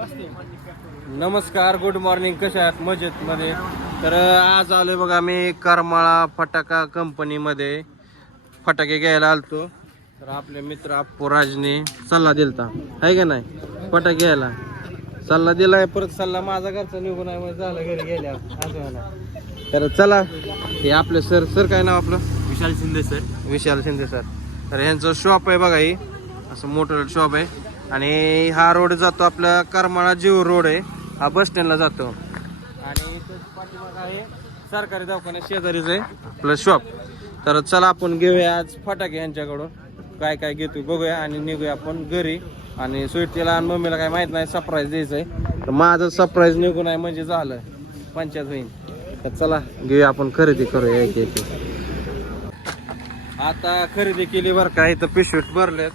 नमस्कार good morning कशा आहात? मजेत मध्ये तर आज आलोय बघा मी करमाळा फटाका कंपनीमध्ये. फटाके घ्यायला आलतो. तर आपले मित्र अप्पू राजने सल्ला दिलता. आहे का नाही? फटाके घ्यायला. सल्ला दिलाय परत सल्ला माझा घरचा निघून आहे मग झालं घरी गेल्या असं म्हणा. तर चला हे आपलं सर. सर काय नाव आपलं? विशाल शिंदे सर. विशाल शिंदे सर. तर यांचं शॉप आहे बघा ही. असं मोठं शॉप आहे. आणि हा रोड जातो आपला करमाळा जीव रोड आहे. हा बस स्टँडला जातो. आणि आहे सरकारी दवाखान्या शेजारीच आहे आपलं शॉप तर चला आपण घेऊया आज फटाके यांच्याकडून. काय काय घेतो बघूया आणि निघूया आपण घरी. आणि स्वीटीला आणि मम्मीला काय माहीत नाही सरप्राईज द्यायचं आहे तर माझं सरप्राईज निघून आहे म्हणजे झालं. पंचायत होईल तर चला घेऊया आपण खरेदी करूया एक आता खरेदी केली बरं काय इथं पिशवीत भरलेत.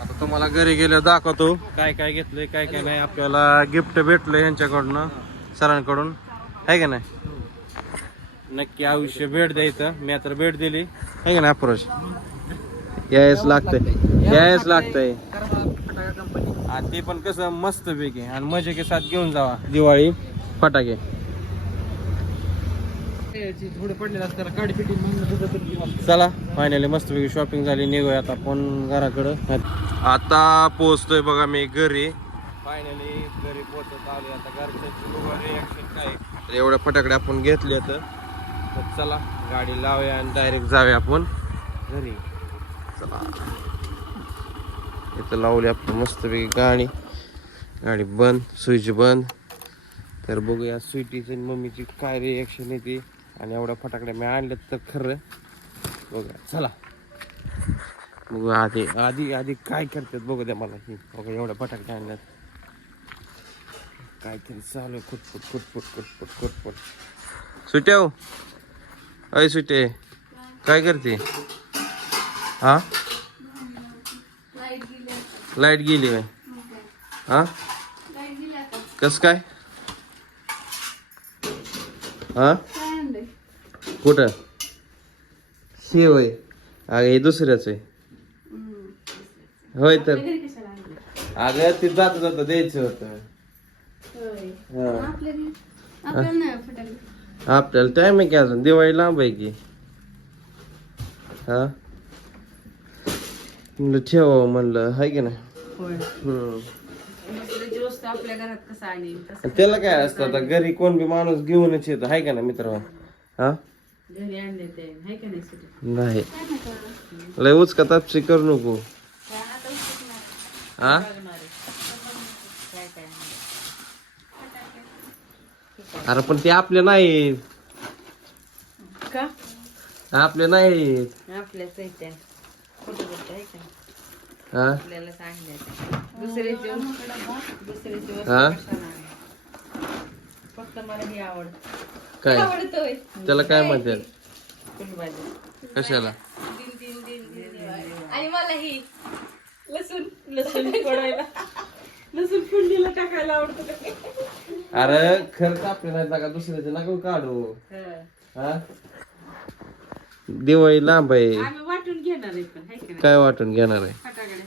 आता तुम्हाला घरी गेल्यावर दाखवतो. काय काय घेतलंय काय काय नाही आपल्याला गिफ्ट भेटलं यांच्याकडनं सरांकडून. आहे का नाही? नक्की आयुष्य भेट द्यायचं मी तर भेट दिली. आहे का नाही अप्रोच? यायच लागतंय. यायच लागतंय. आणि ते पण कसं मस्त पैकी आणि मजे के साथ घेऊन जावा. दिवाळी फटाके. पडलेलं चला फायनली मस्तपैकी शॉपिंग झाली निघूया आता आपण घराकडं. आता पोहोचतोय बघा मी घरी. फायनली घरी पोहोचत आलोय आता घरच्या रिॲक्शन काय? तर एवढ्या फटाकडे आपण घेतले तर चला गाडी लावूया आणि डायरेक्ट जाऊया आपण घरी. चला. इथं लावली आपण मस्तपैकी गाडी गाडी बंद स्विच बंद. तर बघूया स्वीटीची आणि मम्मीची काय रिॲक्शन येते आणि एवढ्या फटाकड्या मी आणल्यात तर खरं. बघा चला. बघू आधी आधी आधी काय करतात बघू द्या मला ही. बघा एवढ्या फटाकड्या आणल्यात. काहीतरी चालू आहे. खुटफुट खुटफुट खुटफुट खुटफुट सुट्या हो. अय सुटे. काय करते? हा? लाइट गेली बाय हा? कस काय? हा? कुठं? हे होय. अगं हे दुसऱ्याच आहे. होय तर. अगं ते जात जात द्यायचं होतं. हा. आपल्याला टाइम आहे की अजून? दिवाळी लांब आहे की? हा? म्हणलं ठेवावं म्हणलं. हाय की नाही? त्याला काय असतं आता? घरी कोण बी माणूस घेऊनच येतो. हाय का ना मित्र हा? घरी आणले ते. हाय का नाही सुटी नाही. लय उचका तापशी करू नको. हा अरे पण ते आपले नाही का? आपले नाही आपल्याच आहे त्या खोटं बोलतो आहे का हा आपल्याला सांगण्याचं. दुसऱ्याची वस्तू- दुसऱ्याची वस्तू हा? कशाला आणायची? फक्त मला ही आवडत. काय? आवडतोय. त्याला काय म्हणतात फुलभाजी कशाला? आणि मला ही. लसूण. लसूण फोडायला. लसूण फोडणीला टाकायला आवडतं. अरे खर्च नका दुसऱ्याचे नका काढू. हा. दिवाळी लांब आहे. आम्ही वाटून घेणार आहे पण हाय का नाही? काय वाटून घेणार आहे? फटाकडे.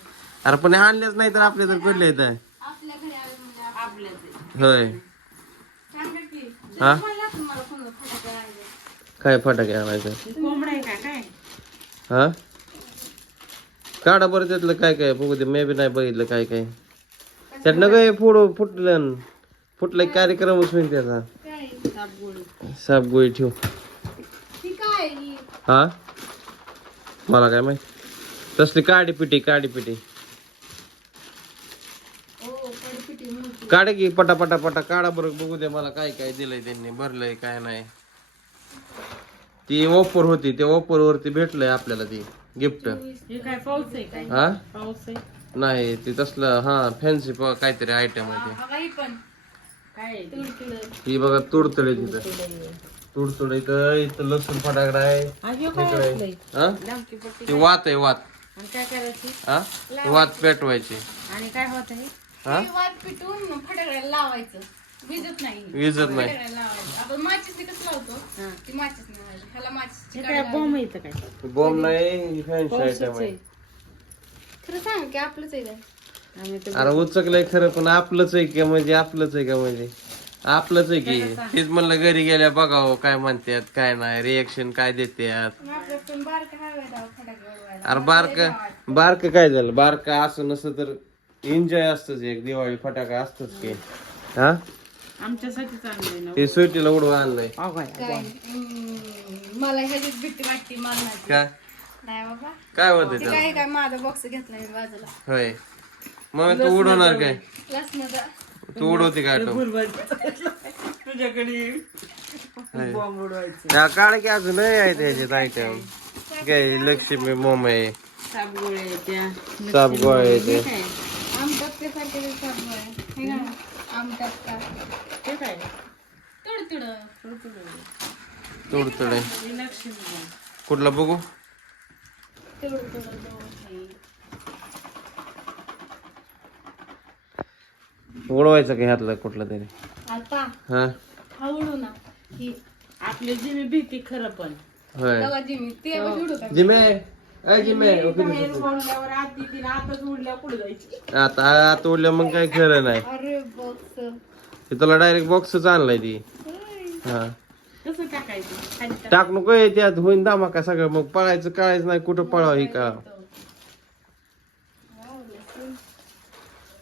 अरे पण हे आणलेच नाही तर आपले तर कुठले येत आहे आपल्याच आहे. होय. हा? काय फटाके आणायचं? हा? काढा बरं त्यातलं काय काय बघू दे मी बी नाही बघितलं काय काय. त्यातनं काय फुड फुटलं फुटलं कार्यक्रमच होईल त्याचा. साप गोळी ठेव. हा? मला काय माहीत. तसली काडी पिटी काडी पिटी काढे की पटा पटा. पटा काढा बरं बघू दे मला काय काय दिलंय त्यांनी भरलंय काय नाही. ती ऑफर होती त्या ऑफर वरती भेटलंय आपल्याला ती गिफ्ट हे काय पाऊस आहे काय? हा? पाऊस आहे. नाही ते तसलं हा फॅन्सी काहीतरी आयटम आहे ते. पण. काय आहे? ही बघा तिथं. तुडतुड इथं इथं लसूण फटाकडा आहे. हा, ह्यो काय इकडे असलंय? हा? लांबकी पट्टी ती वात आहे वात. आणि काय करायची? हा? ती वात पेटवायची. आणि काय होत आहे? हा? वाट पिटून फटाकड्याला लावायचं. विजत नाही. विजत नाही. फटाकड्याला लावायचं. आपण माचीसने कसं लावतो? हा. ती माचीस नाही लावायची. ह्याला माचीसची हे काडी काय लावायची. बॉम्ब येतं काय? बॉम्ब नाही फॅन्सी आयटम पावसाचं आहे. आहे. खरं सांग की आपलंच आहे काय? आम्ही तर अरे उचकलंय खरं पण आपलंच आहे का म्हणजे आपलंच आहे का म्हणजे? आपलंच आहे की. तेच म्हणलं घरी गेल्या बघावं काय म्हणतात काय नाही. रिएक्शन काय देतात आपल्याकडून बारका हवे राव फटाके उडवायला अरे बारक बारक काय झालं? बारक असं नसतं तर एन्जॉय असतच एक दिवाळी फटाका असतच की. हा? आमच्यासाठी चांगलं आहे ना. ते उडवा आणलंय. काय? मला ह्याचीच भीती वाटते मरणाची काय? नाही बाबा. काय होत ते काय काय माझा बॉक्स घेतला मी बाजूला. होय. मग तू उडवणार काय? क्लासमध्ये तू उडवते काय तुझ्याकडे बॉम्ब उडवायचं. या काळ की अजून नाही आहे त्याच्यात आयटम काय? लक्ष्मी मोम आहे साप गोळ्या त्या साप गोळा आहे ते काय आमच्यात ते सारखे ते साबण आहे. हे का? ते काय? तुड तुड तुडतुड. आहे ही लक्ष्मी बॉम्ब. कुठला बघू? तुड तुड उडवायचं का ह्यातलं कुठलं तरी? आता? हा. हा उडू ना. ही आपली जी मी भीती खरं पण. होय. बघा जिमी ते का? जिमे? आता आता उडल्या मग काय खरं नाही. अरे बॉक्स तुला डायरेक्ट बॉक्सच आणलाय ती. हा. कसं टाकायचं? टाक. नको हे त्यात होईन धमाका सगळं? मग पळायचं कळायचं नाही कुठं पळावं ही का?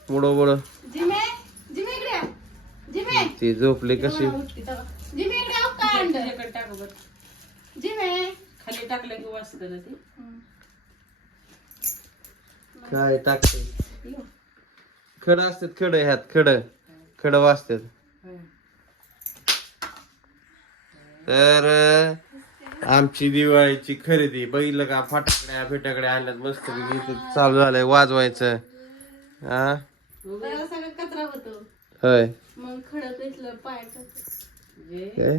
मुडो मुडो. जिमे जिमे इकडे या. जिमे. ती झोपली कशी जिमे. खाली टाकलं की वाचतं ना ते काय टाकते खड असतात खड ह्यात खड. खड वाजतात. होय. तर अं, आमची दिवाळीची खरेदी. बघितलं का? फटाकड्या फिटाकड्या आणल्यात. मस्त चालू झालंय वाजवायचं. हा त्याला सगळं कचरा होतो. होय. मग खडक इथलं पाय जे काय?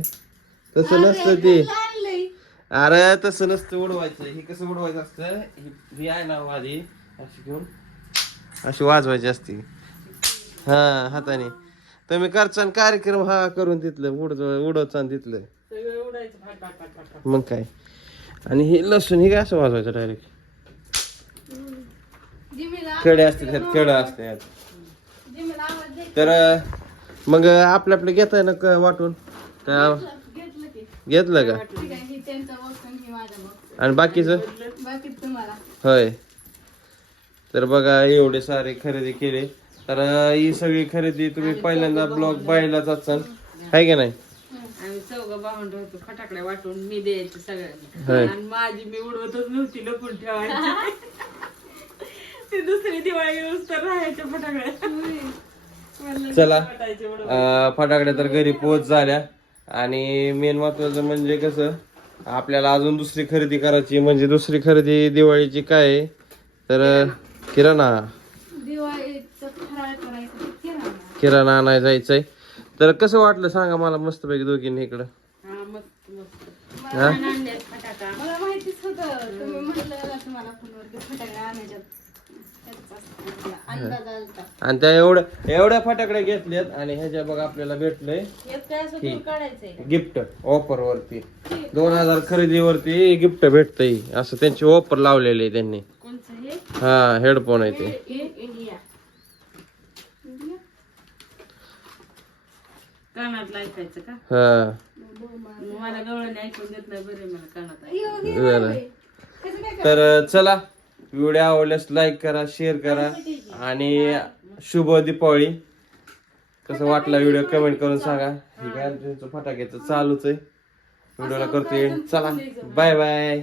तसं नसतं ते. आणलंय. अरे तसं नसतं उडवायचं. हे कसं उडवायचं असतं? ही- आहे ना माझी अशी घेऊन. अशी वाजवायची असते. हा हाताने. तुम्ही करचान कार्यक्रम हा करून तिथलं उडव उडवचान तिथलं. मग काय? आणि हे लसूण हे काय असं वाजवायचं डायरेक्टकडे असते ह्यात कडे असते तर मग आपलं आपलं घेताय ना क- वाटून? तर घेतलं की? ठीक आहे ही त्यांचा आणि ही माझा बॉक्स आणि बाकीचं? बाकी तुम्हाला. होय. तर बघा एवढे सारे खरेदी केले. तर ही सगळी खरेदी तुम्ही पहिल्यांदा ब्लॉग पाहिलाच असाल. आहे का नाही? आम्ही चौघ बाहून होतो फटाकडे वाटून मी द्यायचे होय. सगळ्यांना आणि माझी मी उडवतच नव्हती लपून ठेवायची. ती दुसरी दिवाळी येऊस तर राहायच्या फटाकड्या चला. वाटायचे उडवून. अं, फटाकड्या तर घरी पोच झाल्या. आणि मेन महत्वाचं म्हणजे कसं आपल्याला अजून दुसरी खरेदी करायची म्हणजे दुसरी खरेदी दिवाळीची काय आहे? तर किराणा. दिवाळीचं फराळ करायचं किराणा. किराणा आणायला जायचंय तर कसं वाटलं सांगा मला मस्तपैकी दोघींनी इकडं. हा मला माहितीच होतं. तुम्ही म्हटलं तुम्हाला फटाकडे त्याचा मला अंदाज आलता आणि त्या एवढ्या एवढ्या फटाकड्या घेतल्यात आणि ह्याच्या बघ आपल्याला भेटलंय गिफ्ट ऑफर वरती दोन हजार खरेदीवरती गिफ्ट भेटतंय. असं त्यांची ऑफर लावलेली आहे त्यांनी. हे? हेडफोन आहे ते. हे तर चला. व्हिडिओ आवडल्यास लाईक करा शेअर करा आणि शुभ दीपावली कसं वाटला व्हिडिओ कमेंट करून सांगा. हे काय फटाक्याचं चालूच आहे. व्हिडिओला करतोय. चला बाय बाय